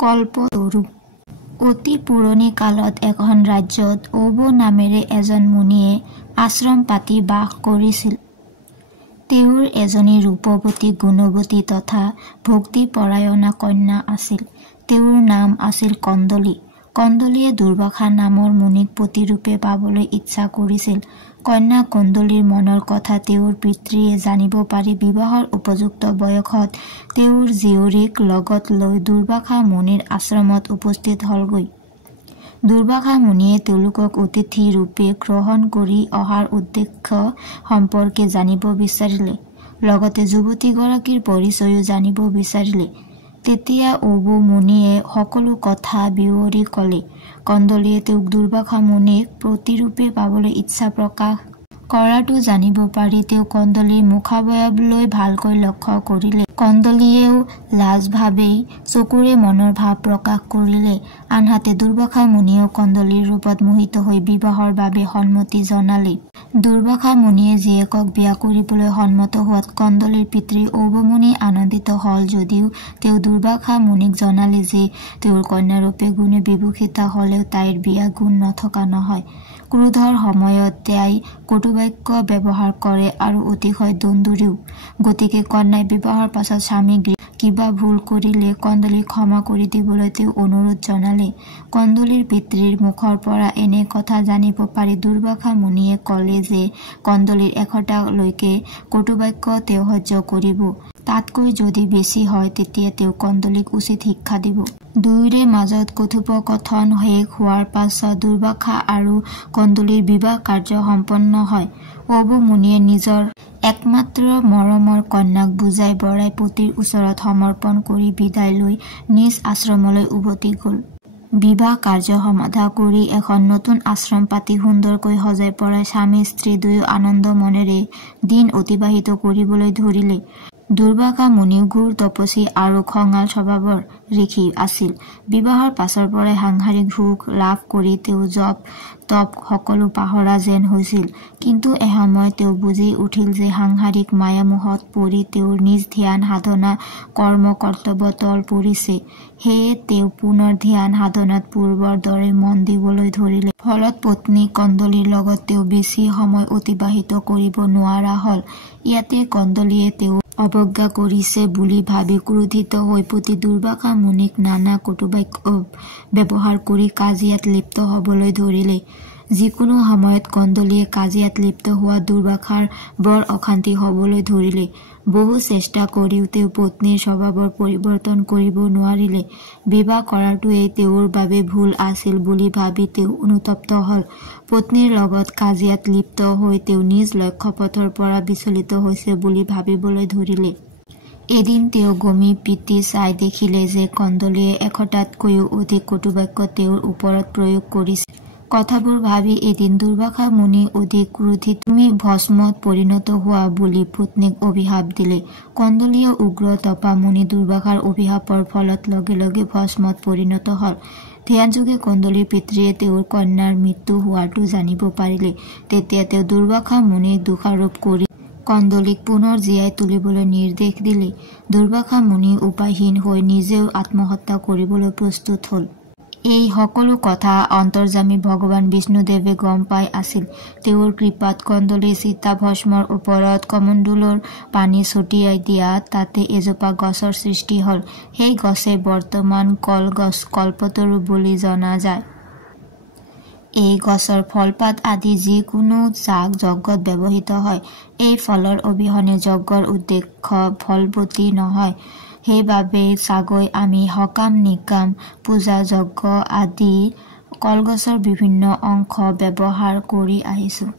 কল্পতৰু। অতি পুৰণি কালত এখন ৰাজ্যত ঔব নামেৰে এজন মুনিয়ে আশ্ৰম পাতি বাস কৰিছিল। তেওঁৰ এজনী ৰূপৱতী, গুণৱতী তথা ভক্তিপৰায়ণা কন্যা আছিল। তেওঁৰ নাম আছিল কন্দলী। কন্দলীয়ে দুৰ্বাসা নামৰ মুনিক প্ৰতিৰূপে পাবলৈ ইচ্ছা কৰিছিল। কন্যা কন্দলীৰ মনৰ কথা তেওঁৰ পিতৃয়ে জানিব পাৰি বিবাহৰ উপযুক্ত বয়সত তেওঁৰ জীয়ৰীক লগত লৈ দুৰ্বাসা মুনিৰ আশ্ৰমত উপস্থিত হলগৈ। দুৰ্বাসা মুনিয়ে তেওঁলোকক অতিথি ৰূপে গ্ৰহণ কৰি অহাৰ উদ্দেশ্য সম্পৰ্কে জানিব বিচাৰিলে। লগতে যুৱতীগৰাকীৰ পৰিচয়ো জানিব বিচাৰিলে। তেতিয়া ঔব মুনিয়ে সকলো কথা বিৱৰি ক'লে। কন্দলীয়ে তেওঁক দুৰ্বাসা মুনিক প্ৰতিৰূপে পাবলৈ ইচ্ছা প্ৰকাশ কৰাটো জানিব পাৰি তেওঁ কন্দলীৰ মুখাৱয়ৱলৈ ভালকৈ লক্ষ্য কৰিলে। কন্দলীয়েও লাজ ভাবেই চকুৰে মনৰ ভাৱ প্ৰকাশ কৰিলে। আনহাতে দুৰ্বাসা মুনিয়েও কন্দলীৰ ৰূপত মোহিত হৈ বিবাহৰ বাবে সন্মতি জনালে। দুৰ্বাসা মুনিয়ে জীয়েকক বিয়া কৰিবলৈ সন্মত হোৱাত কন্দলীৰ পিতৃ ঔব মুনি আনন্দিত হল যদিও তেওঁ দুৰ্বাসা মুনিক জনালে যে তেওঁৰ কন্যাৰূপে গুণে বিভূষিতা হলেও তাইৰ বিয়া গুণ নথকা নহয়। ক্ৰোধৰ সময়ত তাই কটুবাক্য ব্যৱহাৰ কৰে আৰু অতিশয় দন্দুৰেও। গতিকে কন্যাই বিবাহৰ পাছত স্বামী কিবা ভুল কৰিলে কন্দলীক ক্ষমা কৰি দিবলৈ তেওঁ অনুৰোধ জনালে। কন্দলীৰ পিতৃৰ মুখৰ পৰা এনে কথা জানিব পাৰি দুৰ্বাসা মুনিয়ে ক'লে যে কন্দলীৰ 100টা লৈকে কটুবাক্য তেওঁ সহ্য কৰিব। তাতকৈ যদি বেছি হয় তেতিয়া তেওঁ কন্দলীক উচিত শিক্ষা দিব। দুয়োৰে মাজত কথোপকথন শেষ হোৱাৰ পাছত দুৰ্বাসা আৰু কন্দলীৰ বিবাহ কাৰ্য সম্পন্ন হয়। ঔব মুনিয়ে নিজৰ একমাত্ৰ মৰমৰ কন্যাক বুজাই বৰাই পতিৰ ওচৰত সমৰ্পণ কৰি বিদায় লৈ নিজ আশ্ৰমলৈ উভতি গল। বিবাহ কাৰ্য সমাধা কৰি এখন নতুন আশ্ৰম পাতি সুন্দৰকৈ সজাই পৰাই স্বামী স্ত্ৰী দুয়ো আনন্দ মনেৰে দিন অতিবাহিত কৰিবলৈ ধৰিলে। দুৰ্বাসা মুনিও ঘোৰ তপস্বী আৰু খঙাল স্বভাৱৰ ঋষি আছিল। বিবাহৰ পাছৰ পৰাই সাংসাৰিক সুখ লাভ কৰি তেওঁ জপ তপ সকলো পাহৰা যেন হৈছিল। কিন্তু এসময়ত তেওঁ বুজি উঠিল যে সাংসাৰিক মায়ামোহত পৰি তেওঁৰ নিজ ধ্যান সাধনা কৰ্ম কৰ্তব্য তল পৰিছে। সেয়ে তেওঁ পুনৰ ধ্যান সাধনাত পূৰ্বৰ দৰে মন দিবলৈ ধৰিলে। ফলত পত্নী কন্দলীৰ লগত তেওঁ বেছি সময় অতিবাহিত কৰিব নোৱাৰা হল। ইয়াতে কন্দলীয়ে তেওঁ অৱজ্ঞা কৰিছে বুলি ভাবি ক্ৰোধিত হৈ পতি দুৰ্বাসা মুনিক নানা কটুবাক্য ব্যৱহাৰ কৰি কাজিয়াত লিপ্ত হবলৈ ধৰিলে। যিকোনো সময়ত কন্দলীয়ে কাজিয়াত লিপ্ত হোৱা দুৰ্বাসাৰ বৰ অশান্তি হবলৈ ধৰিলে। বহু চেষ্টা কৰিও তেওঁ পত্নীৰ স্বভাৱৰ পৰিৱৰ্তন কৰিব নোৱাৰিলে। বিবাহ কৰাটোৱেই তেওঁৰ বাবে ভুল আছিল বুলি ভাবি তেওঁ অনুতপ্ত হল। পত্নীৰ লগত কাজিয়াত লিপ্ত হৈ তেওঁ নিজ লক্ষ্যপথৰ পৰা বিচলিত হৈছে বুলি ভাবিবলৈ ধৰিলে। এদিন তেওঁ গমি পিটি চাই দেখিলে যে কন্দলীয়ে 100টাতকৈও অধিক কটুবাক্য তেওঁৰ ওপৰত প্ৰয়োগ কৰিছে। কথাবোৰ ভাবি এদিন দুৰ্বাসা মুনি অধিক ক্ৰোধিত তুমি ভস্মত পৰিণত হোৱা বুলি পত্নীক অভিশাপ দিলে। কন্দলীয় উগ্ৰ তপা মুনি দুৰ্বাসাৰ অভিশাপৰ ফলত লগে লগে ভস্মত পৰিণত হল। ধ্যানযোগে কন্দলীৰ পিতৃয়ে তেওঁৰ কন্যাৰ মৃত্যু হোৱাটো জানিব পাৰিলে। তেতিয়া তেওঁ দুৰ্বাসা মুনিক দোষাৰোপ কৰি কন্দলীক পুনৰ জীয়াই তুলিবলৈ নিৰ্দেশ দিলে। দুৰ্বাসা মুনি উপায়হীন হৈ নিজেও আত্মহত্যা কৰিবলৈ প্ৰস্তুত হল। এই সকলো কথা অন্তৰ্যামী ভগৱান বিষ্ণুদেৱে গম পাই আছিল। তেওঁৰ কৃপাত কন্দলীৰ চিতাভস্মৰ ওপৰত কমণ্ডলৰ পানী ছটিয়াই দিয়াত তাতে এজোপা গছৰ সৃষ্টি হল। সেই গছে বৰ্তমান কলগছ কল্পতৰু বুলি জনা যায়। এই গছৰ ফলপাত আদি যিকোনো যজ্ঞত ব্যৱহৃত হয়। এই ফলৰ অবিহনে যজ্ঞৰ উদ্দেশ্য ফলৱতী নহয়। সেইবাবে চাগৈ আমি সকাম নিকাম পূজা যজ্ঞ আদি কলগছৰ বিভিন্ন অংশ ব্যৱহাৰ কৰি আহিছোঁ।